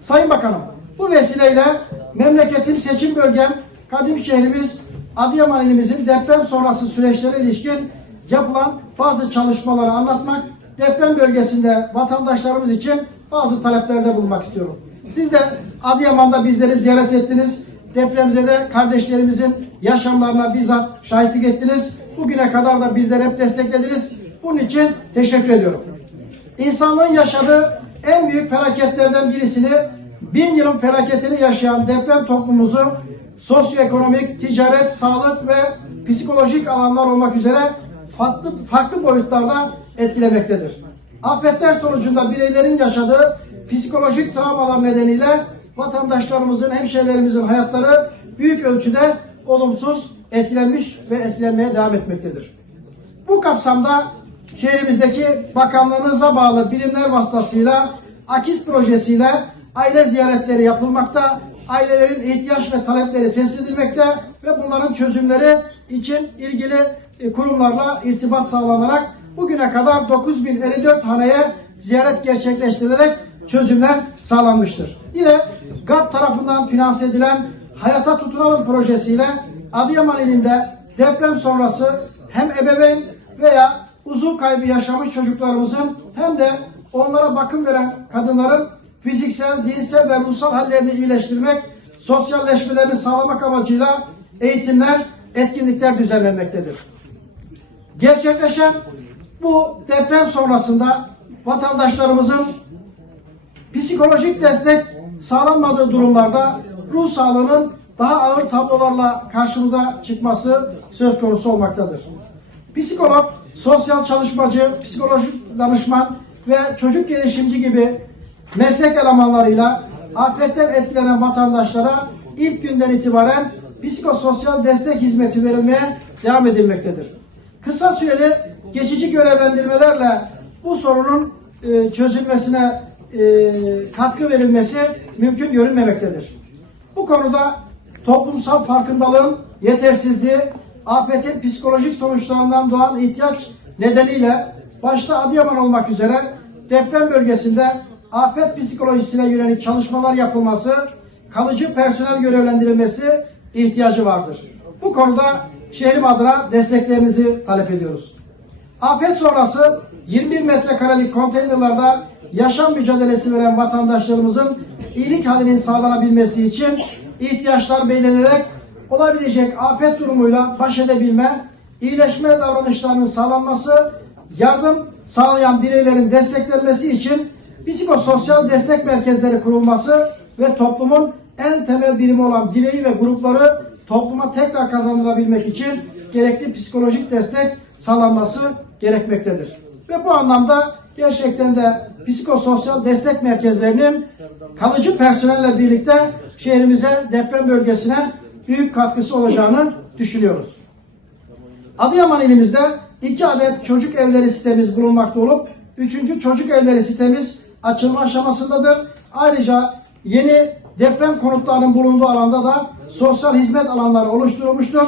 Sayın Bakanım, bu vesileyle memleketin seçim bölgem, kadim şehrimiz Adıyaman ilimizin deprem sonrası süreçlere ilişkin yapılan bazı çalışmaları anlatmak, deprem bölgesinde vatandaşlarımız için bazı taleplerde bulunmak istiyorum. Siz de Adıyaman'da bizleri ziyaret ettiniz. Depremzede kardeşlerimizin yaşamlarına bizzat şahitlik ettiniz. Bugüne kadar da bizleri hep desteklediniz. Bunun için teşekkür ediyorum. İnsanlığın yaşadığı en büyük felaketlerden birisini bin yılın felaketini yaşayan deprem toplumumuzu sosyoekonomik, ticaret, sağlık ve psikolojik alanlar olmak üzere farklı, farklı boyutlarda etkilemektedir. Afetler sonucunda bireylerin yaşadığı psikolojik travmalar nedeniyle vatandaşlarımızın, hemşehrilerimizin hayatları büyük ölçüde olumsuz etkilenmiş ve etkilenmeye devam etmektedir. Bu kapsamda şehrimizdeki bakanlığınıza bağlı birimler vasıtasıyla AKİS projesiyle aile ziyaretleri yapılmakta, ailelerin ihtiyaç ve talepleri tespit edilmekte ve bunların çözümleri için ilgili e, kurumlarla irtibat sağlanarak bugüne kadar 9054 haneye ziyaret gerçekleştirilerek çözümler sağlanmıştır. Yine GAP tarafından finanse edilen Hayata Tutunalım projesiyle Adıyaman ilinde deprem sonrası hem ebeveyn veya uzun kaybı yaşamış çocuklarımızın hem de onlara bakım veren kadınların fiziksel, zihinsel ve ruhsal hallerini iyileştirmek, sosyalleşmelerini sağlamak amacıyla eğitimler, etkinlikler düzenlenmektedir. Gerçekleşen bu deprem sonrasında vatandaşlarımızın psikolojik destek sağlanmadığı durumlarda ruh sağlığının daha ağır tablolarla karşımıza çıkması söz konusu olmaktadır. Psikolog, sosyal çalışmacı, psikolojik danışman ve çocuk gelişimci gibi meslek elemanlarıyla afetten etkilenen vatandaşlara ilk günden itibaren psikososyal destek hizmeti verilmeye devam edilmektedir. Kısa süreli geçici görevlendirmelerle bu sorunun e, çözülmesine e, katkı verilmesi mümkün görünmemektedir. Bu konuda toplumsal farkındalığın yetersizliği, afetin psikolojik sonuçlarından doğan ihtiyaç nedeniyle başta Adıyaman olmak üzere deprem bölgesinde afet psikolojisine yönelik çalışmalar yapılması, kalıcı personel görevlendirilmesi ihtiyacı vardır. Bu konuda şehrim adına desteklerinizi talep ediyoruz. Afet sonrası 21 metrekarelik konteynerlarda yaşam mücadelesi veren vatandaşlarımızın iyilik halinin sağlanabilmesi için ihtiyaçlar belirlenerek olabilecek afet durumuyla baş edebilme, iyileşme davranışlarının sağlanması, yardım sağlayan bireylerin desteklenmesi için psikososyal destek merkezleri kurulması ve toplumun en temel birimi olan bireyi ve grupları topluma tekrar kazandırabilmek için gerekli psikolojik destek sağlanması gerekmektedir. Ve bu anlamda gerçekten de psikososyal destek merkezlerinin kalıcı personelle birlikte şehrimize, deprem bölgesine büyük katkısı olacağını düşünüyoruz. Adıyaman ilimizde iki adet çocuk evleri sitemiz bulunmakta olup üçüncü çocuk evleri sitemiz açılma aşamasındadır. Ayrıca yeni deprem konutlarının bulunduğu alanda da sosyal hizmet alanları oluşturulmuştur.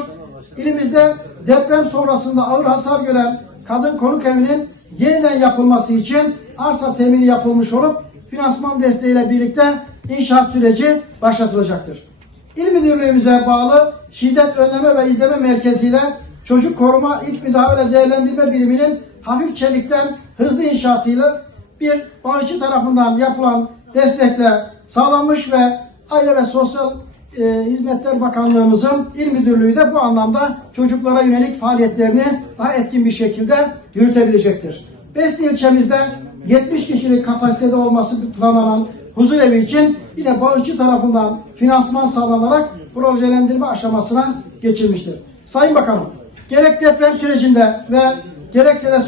İlimizde deprem sonrasında ağır hasar gören kadın konuk evinin yeniden yapılması için arsa temini yapılmış olup finansman desteğiyle birlikte inşaat süreci başlatılacaktır. İl Müdürlüğümüze bağlı şiddet önleme ve izleme merkeziyle çocuk koruma ilk müdahale değerlendirme biriminin hafif çelikten hızlı inşaatıyla bir bağışçı tarafından yapılan destekle sağlanmış ve Aile ve Sosyal e, Hizmetler Bakanlığımızın İl Müdürlüğü de bu anlamda çocuklara yönelik faaliyetlerini daha etkin bir şekilde yürütebilecektir. Besti ilçemizde 70 kişilik kapasitede olması planlanan huzur evi için yine bağışçı tarafından finansman sağlanarak projelendirme aşamasına geçilmiştir. Sayın Bakanım, gerek deprem sürecinde ve gerekse de